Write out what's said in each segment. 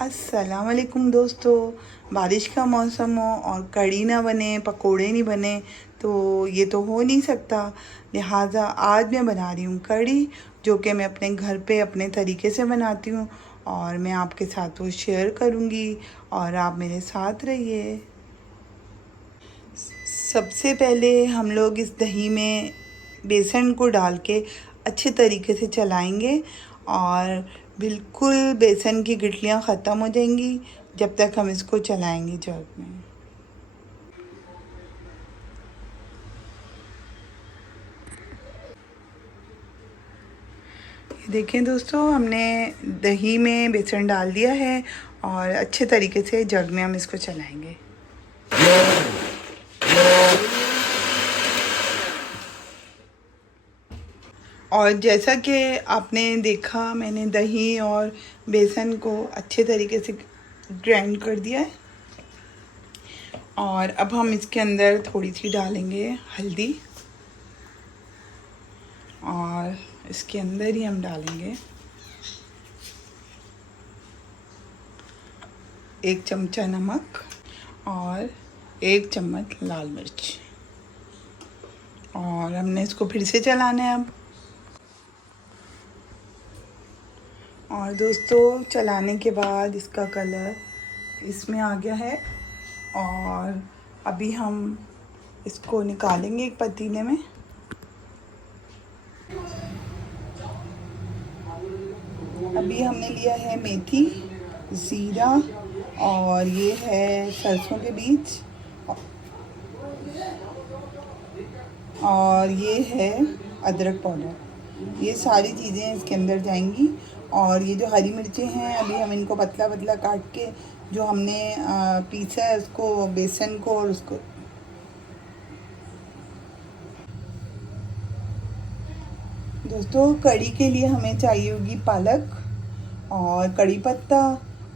अस्सलाम वालेकुम दोस्तों। बारिश का मौसम हो और कढ़ी ना बने, पकोड़े नहीं बने तो ये तो हो नहीं सकता। लिहाजा आज मैं बना रही हूँ कढ़ी, जो कि मैं अपने घर पे अपने तरीके से बनाती हूँ और मैं आपके साथ वो शेयर करूँगी और आप मेरे साथ रहिए। सबसे पहले हम लोग इस दही में बेसन को डाल के अच्छे तरीके से चलाएंगे और बिल्कुल बेसन की गिठलियाँ ख़त्म हो जाएंगी जब तक हम इसको चलाएंगे जग में। देखें दोस्तों, हमने दही में बेसन डाल दिया है और अच्छे तरीके से जग में हम इसको चलाएंगे। और जैसा कि आपने देखा, मैंने दही और बेसन को अच्छे तरीके से ग्राइंड कर दिया है और अब हम इसके अंदर थोड़ी सी डालेंगे हल्दी और इसके अंदर ही हम डालेंगे 1 चमचा नमक और 1 चम्मच लाल मिर्च और हमने इसको फिर से चलाना है अब। और दोस्तों, चलाने के बाद इसका कलर इसमें आ गया है और अभी हम इसको निकालेंगे एक पतीले में। अभी हमने लिया है मेथी, ज़ीरा और ये है सरसों के बीज और ये है अदरक पाउडर। ये सारी चीज़ें इसके अंदर जाएंगी और ये जो हरी मिर्चें हैं, अभी हम इनको पतला पतला काट के जो हमने पीसा है उसको, बेसन को और उसको दोस्तों, कढ़ी के लिए हमें चाहिए होगी पालक और कड़ी पत्ता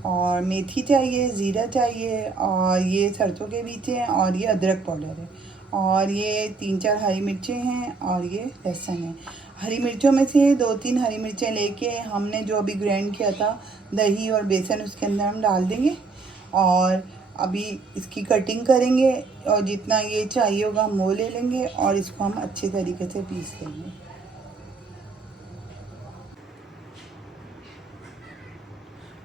और मेथी चाहिए, ज़ीरा चाहिए और ये सरसों के बीज हैं और ये अदरक पाउडर है और ये 3-4 हरी मिर्चें हैं और ये लहसुन है। हरी मिर्चों में से 2-3 हरी मिर्चें लेके हमने जो अभी ग्राइंड किया था दही और बेसन, उसके अंदर हम डाल देंगे और अभी इसकी कटिंग करेंगे और जितना ये चाहिए होगा हम वो ले लेंगे और इसको हम अच्छे तरीके से पीस लेंगे।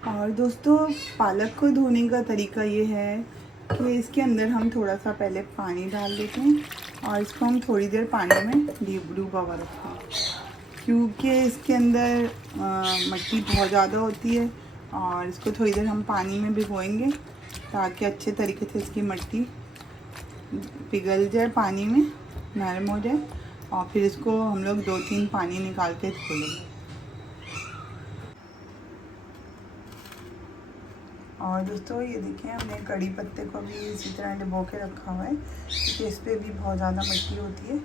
और दोस्तों, पालक को धोने का तरीका ये है कि इसके अंदर हम थोड़ा सा पहले पानी डाल देते हैं और इसको हम थोड़ी देर पानी में डूबा हुआ रखें, क्योंकि इसके अंदर मिट्टी बहुत ज़्यादा होती है और इसको थोड़ी देर हम पानी में भिगोएंगे ताकि अच्छे तरीके से इसकी मिट्टी पिघल जाए, पानी में नरम हो जाए और फिर इसको हम लोग 2-3 पानी निकाल के धो लेंगे। और दोस्तों, ये देखिए, हमने कड़ी पत्ते को भी इसी तरह डुबो के रखा हुआ है क्योंकि इस पर भी बहुत ज़्यादा मिट्टी होती है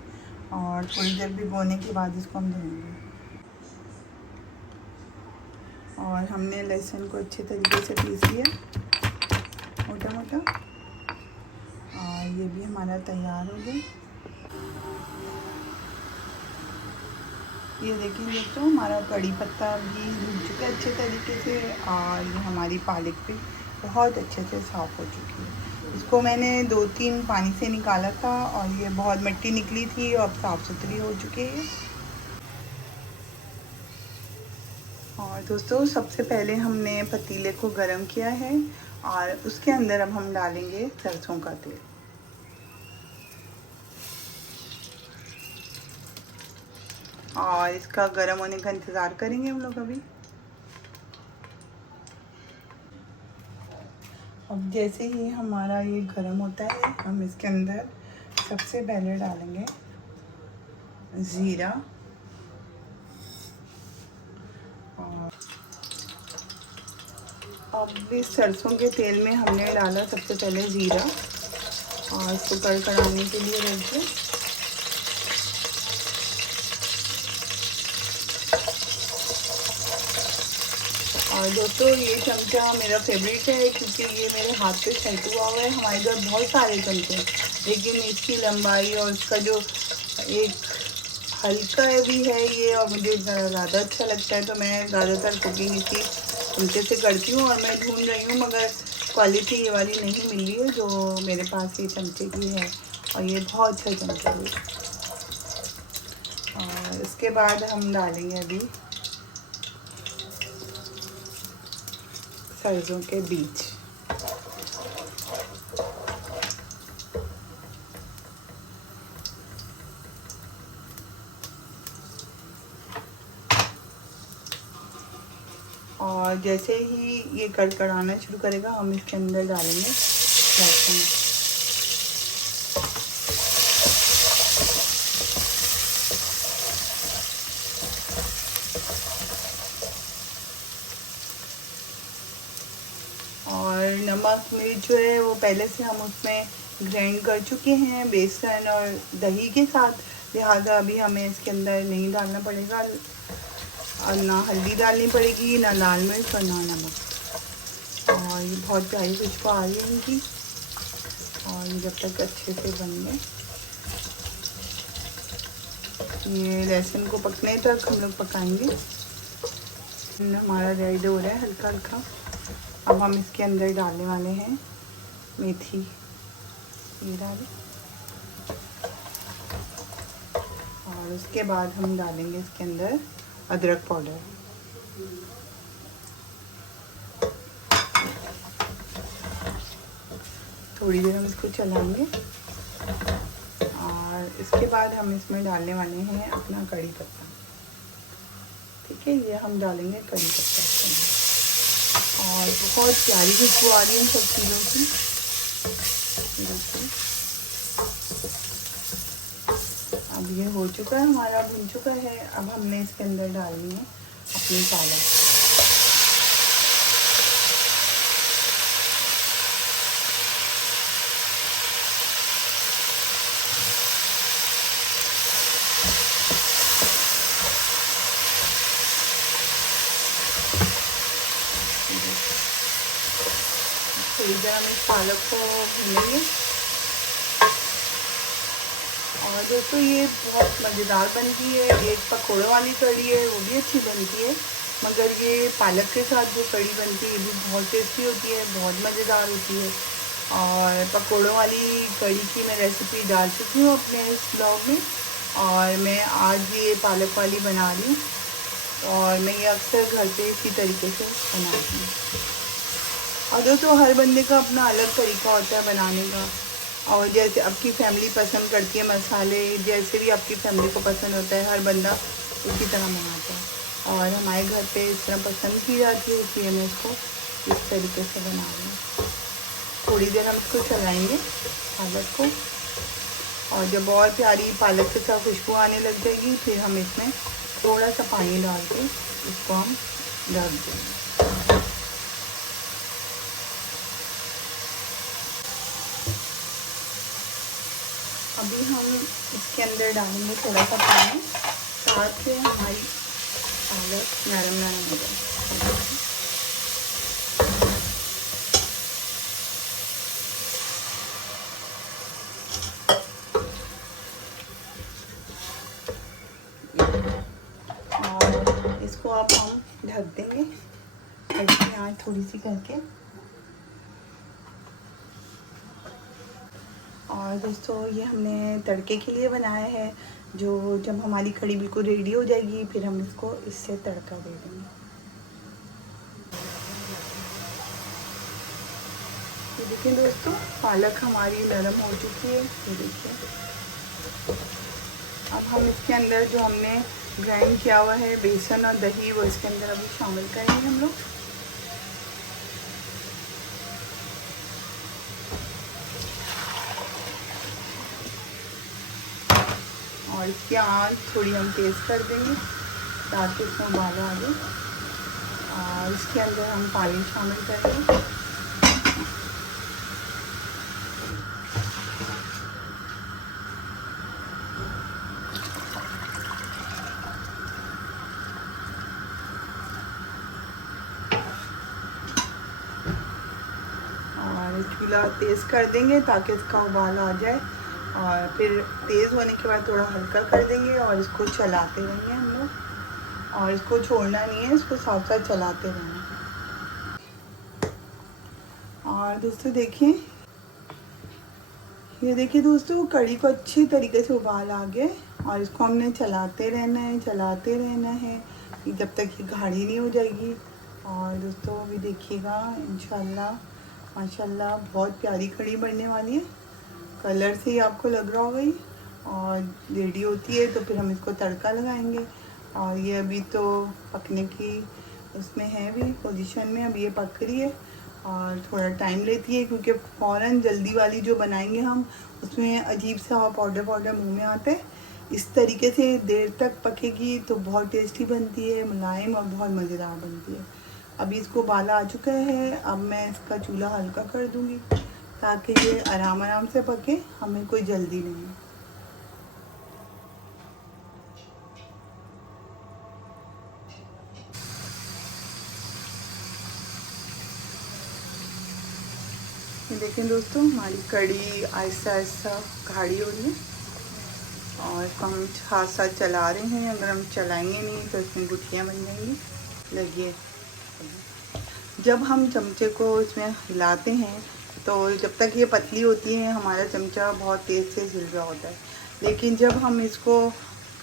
और थोड़ी देर भिगोने के बाद इसको हम धोएंगे। और हमने लहसुन को अच्छे तरीके से पीस लिया मोटा मोटा और ये भी हमारा तैयार हो गया। ये देखिए दोस्तों, हमारा कड़ी पत्ता भी धुल चुका है अच्छे तरीके से और ये हमारी पालक भी बहुत अच्छे से साफ़ हो चुकी है। इसको मैंने 2-3 पानी से निकाला था और ये बहुत मिट्टी निकली थी और साफ़ सुथरी हो चुकी है। और दोस्तों, सबसे पहले हमने पतीले को गरम किया है और उसके अंदर अब हम डालेंगे सरसों का तेल। और इसका गर्म होने का इंतज़ार करेंगे हम लोग अभी। अब जैसे ही हमारा ये गर्म होता है, हम इसके अंदर सबसे पहले डालेंगे ज़ीरा और अब इस सरसों के तेल में हमने डाला सबसे पहले ज़ीरा और इसको कड़कड़ाने के लिए रख दिया। और दोस्तों, ये चमचा मेरा फेवरेट है क्योंकि ये मेरे हाथ पे सेट हुआ है। हमारे घर बहुत सारे चमचे हैं लेकिन इसकी लंबाई और इसका जो एक हल्का भी है ये, और मुझे ज़्यादा अच्छा लगता है तो मैं ज़्यादातर कुकिंग इसी चमचे से करती हूँ। और मैं ढूंढ रही हूँ मगर क्वालिटी ये वाली नहीं मिल रही है जो मेरे पास ये चमचे की है, और ये बहुत अच्छा चमचा है। और इसके बाद हम डालेंगे अभी सरसों के बीज। और जैसे ही ये कड़कड़ाना शुरू करेगा हम इसके अंदर डालेंगे लहसुन। और नमक मिर्च जो है वो पहले से हम उसमें ग्राइंड कर चुके हैं बेसन और दही के साथ, लिहाजा अभी हमें इसके अंदर नहीं डालना पड़ेगा। और ना हल्दी डालनी पड़ेगी, ना लाल मिर्च और ना नमक। और ये बहुत प्यारी खुशबू आ रही है इनकी। और ये जब तक अच्छे से बन गए, ये लहसुन को पकने तक हम लोग पकाएंगे। हमारा रेडी हो रहा है हल्का हल्का। अब हम इसके अंदर डालने वाले हैं मेथी। ये डालें और उसके बाद हम डालेंगे इसके अंदर अदरक पाउडर। थोड़ी देर हम इसको चलाएंगे और इसके बाद हम इसमें डालने वाले हैं अपना कड़ी पत्ता। ठीक है, ये हम डालेंगे कड़ी पत्ता इसके अंदर। और बहुत प्यारी खुशबू आ रही है इन सब चीज़ों की। अब ये हो चुका है, हमारा भुन चुका है। अब हमने इसके अंदर डालनी है अपनी पालक। थोड़ी देर हम इस पालक को भूनेंगे। और दोस्तों ये बहुत मज़ेदार बनती है। एक पकौड़ों वाली कड़ी है, वो भी अच्छी बनती है, मगर ये पालक के साथ जो कड़ी बनती है ये भी बहुत टेस्टी होती है, बहुत मज़ेदार होती है। और पकौड़ों वाली कड़ी की मैं रेसिपी डाल चुकी हूँ अपने इस ब्लॉग में, और मैं आज ये पालक वाली बना रही हूँ। और मैं ये अक्सर घर पे इसी तरीके से बनाती हूँ। और दोस्तों हर बंदे का अपना अलग तरीका होता है बनाने का। और जैसे आपकी फैमिली पसंद करती है मसाले, जैसे भी आपकी फैमिली को पसंद होता है, हर बंदा उसी तरह बनाता है। और हमारे घर पे इस तरह पसंद की जाती है, इसलिए मैं इसको इस तरीके से बना रही हूँ। थोड़ी देर हम इसको चलाएँगे पालक को, और जब बहुत प्यारी पालक के साथ खुशबू आने लग जाएगी फिर हम इसमें थोड़ा सा पानी डाल के इसको हम ढक देंगे। अभी हम इसके अंदर डालेंगे थोड़ा सा पानी, ताकि हमारी पालक नरम नरम हो जाए। और इसको अब हम ढक देंगे हल्की आंच थोड़ी सी करके। और दोस्तों ये हमने तड़के के लिए बनाया है, जो जब हमारी कड़ी बिल्कुल रेडी हो जाएगी फिर हम इसको इससे तड़का दे देंगे। ये देखिए दोस्तों, पालक हमारी नरम हो चुकी है। ये देखिए, अब हम इसके अंदर जो हमने ग्राइंड किया हुआ है बेसन और दही, वो इसके अंदर अभी शामिल करेंगे हम लोग। और इसकी आंच थोड़ी हम तेज़ कर देंगे ताकि इसमें उबाल आ जाए। और इसके अंदर हम पानी शामिल करेंगे। और चूल्हा तेज़ कर देंगे ताकि इसका उबाल आ जाए। और फिर तेज़ होने के बाद थोड़ा हल्का कर देंगे और इसको चलाते रहेंगे हम लोग। और इसको छोड़ना नहीं है, इसको साथ साथ चलाते रहना। और दोस्तों देखिए, ये देखिए दोस्तों, कढ़ी को अच्छे तरीके से उबाल आ गया और इसको हमने चलाते रहना है जब तक ये गाढ़ी नहीं हो जाएगी। और दोस्तों अभी देखिएगा, इंशाल्लाह माशाल्लाह बहुत प्यारी कढ़ी बनने वाली है। कलर से ही आपको लग रहा होगा ये। और रेडी होती है तो फिर हम इसको तड़का लगाएंगे। और ये अभी तो पकने की उसमें है, भी पोजीशन में अभी ये पक रही है और थोड़ा टाइम लेती है, क्योंकि फ़ौरन जल्दी वाली जो बनाएंगे हम उसमें अजीब सा पाउडर मुंह में आता है। इस तरीके से देर तक पकेगी तो बहुत टेस्टी बनती है, मुलायम और बहुत मज़ेदार बनती है। अभी इसको उबाला आ चुका है, अब मैं इसका चूल्हा हल्का कर दूंगी ताकि ये आराम से पके, हमें कोई जल्दी नहीं है। ये देखें दोस्तों, हमारी कढ़ी आहिस्ता आहिस्ता गाढ़ी हो रही है और इसको हम साथ साथ चला रहे हैं। अगर हम चलाएंगे नहीं तो इसमें गुठलियाँ बन जाएंगी। लगिए, जब हम चमचे को इसमें हिलाते हैं तो जब तक ये पतली होती है हमारा चमचा बहुत तेज़ से हिल रहा होता है, लेकिन जब हम इसको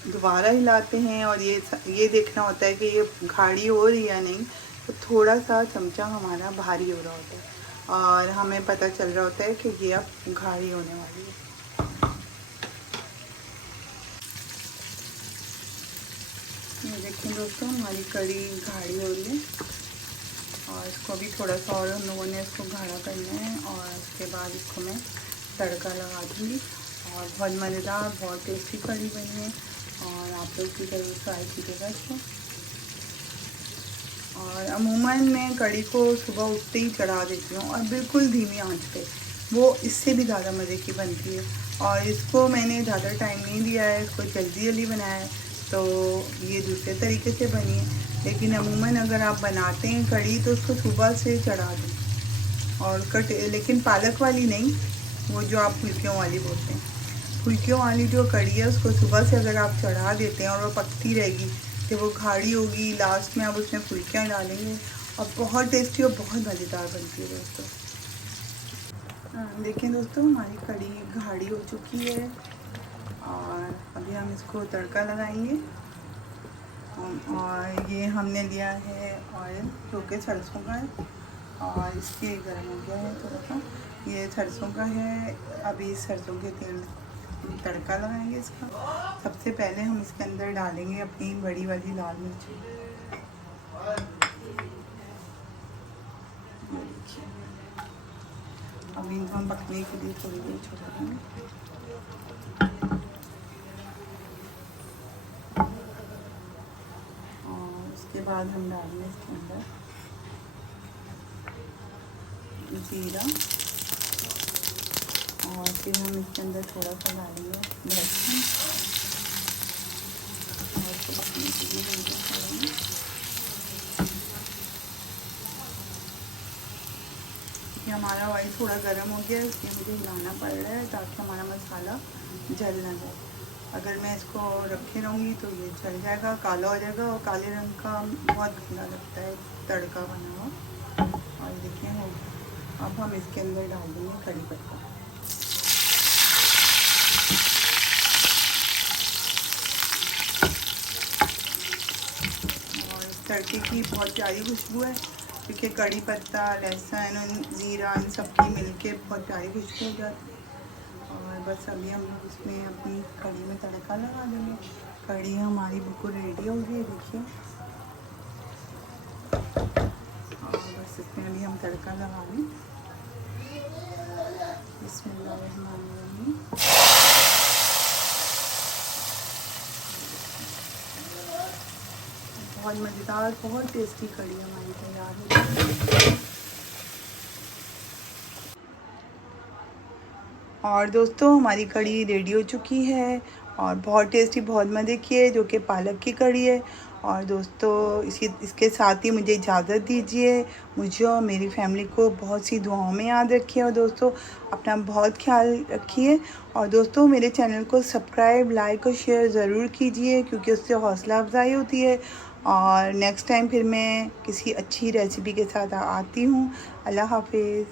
दोबारा हिलाते हैं और ये देखना होता है कि ये गाढ़ी हो रही है या नहीं, तो थोड़ा सा चमचा हमारा भारी हो रहा होता है और हमें पता चल रहा होता है कि ये अब गाढ़ी होने वाली है। ये देखिए दोस्तों, हमारी कढ़ी गाढ़ी हो रही है और इसको भी थोड़ा सा और हम लोगों ने इसको गाढ़ा करना है और उसके बाद इसको मैं तड़का लगा दूँगी और बहुत मज़ेदार बहुत टेस्टी कढ़ी बनी है और आप लोग भी ज़रूर ट्राई कीजिएगा इसको। और अमूमन मैं कढ़ी को सुबह उठते ही चढ़ा देती हूँ और बिल्कुल धीमी आंच पे, वो इससे भी ज़्यादा मज़े की बनती है। और इसको मैंने ज़्यादा टाइम नहीं दिया है, इसको जल्दी बनाया है तो ये दूसरे तरीके से बनी है। लेकिन अमूमन अगर आप बनाते हैं कढ़ी तो उसको सुबह से चढ़ा दें और लेकिन पालक वाली नहीं, वो जो आप फुल्कियों वाली बोलते हैं, फुल्कियों वाली जो कढ़ी है उसको सुबह से अगर आप चढ़ा देते हैं और वो पकती रहेगी कि वो गाढ़ी होगी, लास्ट में आप उसमें फुल्कियाँ डालेंगे और बहुत टेस्टी और बहुत मज़ेदार बनती है दोस्तों। देखें दोस्तों, हमारी कढ़ी गाढ़ी हो चुकी है और अभी हम इसको तड़का लगाएंगे। और ये हमने लिया है ऑयल जो कि सरसों का है और इसके गर्म हो गया है थोड़ा सा, ये सरसों का है। अभी सरसों के तेल तड़का लगाएंगे इसका। सबसे पहले हम इसके अंदर डालेंगे अपनी बड़ी वाली लाल मिर्च। अभी इनको हम पकने के लिए थोड़ी देर छोड़ देंगे। और उसके बाद हम डालेंगे इसके अंदर जीरा और फिर हम इसके अंदर थोड़ा सा डालेंगे लहसुन और इसको पकने के लिए छोड़ेंगे। ये हमारा ऑयल थोड़ा गर्म हो गया है, इसलिए मुझे हिलाना पड़ रहा है ताकि हमारा मसाला जल ना जाए। अगर मैं इसको रखे रहूँगी तो ये जल जाएगा, काला हो जाएगा और काले रंग का बहुत गंदा लगता है तड़का बना हुआ। और देखिए हो, अब हम इसके अंदर डाल देंगे कड़ी पत्ता। और इस तड़के की बहुत प्यारी खुशबू है, क्योंकि कड़ी पत्ता, लहसुन, ज़ीरा इन सबकी मिलके बहुत प्यारी खुशबू हो जाती है। और बस अभी हम लोग इसमें अपनी कड़ी में तड़का लगा देंगे। कड़ी हमारी बिल्कुल रेडी हो गई है, देखिए। और बस इसमें अभी हम तड़का लगा लें। बिस्मिल्लाहिर्रहमानिर्रहीम। बहुत मज़ेदार बहुत टेस्टी कड़ी हमारी तैयार है। और दोस्तों हमारी कड़ी रेडी हो चुकी है और बहुत टेस्टी बहुत मज़े की है, जो कि पालक की कड़ी है। और दोस्तों इसके साथ ही मुझे इजाज़त दीजिए। मुझे और मेरी फैमिली को बहुत सी दुआओं में याद रखिए और दोस्तों अपना बहुत ख्याल रखिए। और दोस्तों मेरे चैनल को सब्सक्राइब, लाइक और शेयर ज़रूर कीजिए, क्योंकि उससे हौसला अफजाई होती है। और नेक्स्ट टाइम फिर मैं किसी अच्छी रेसिपी के साथ आती हूँ। अल्लाह हाफिज़।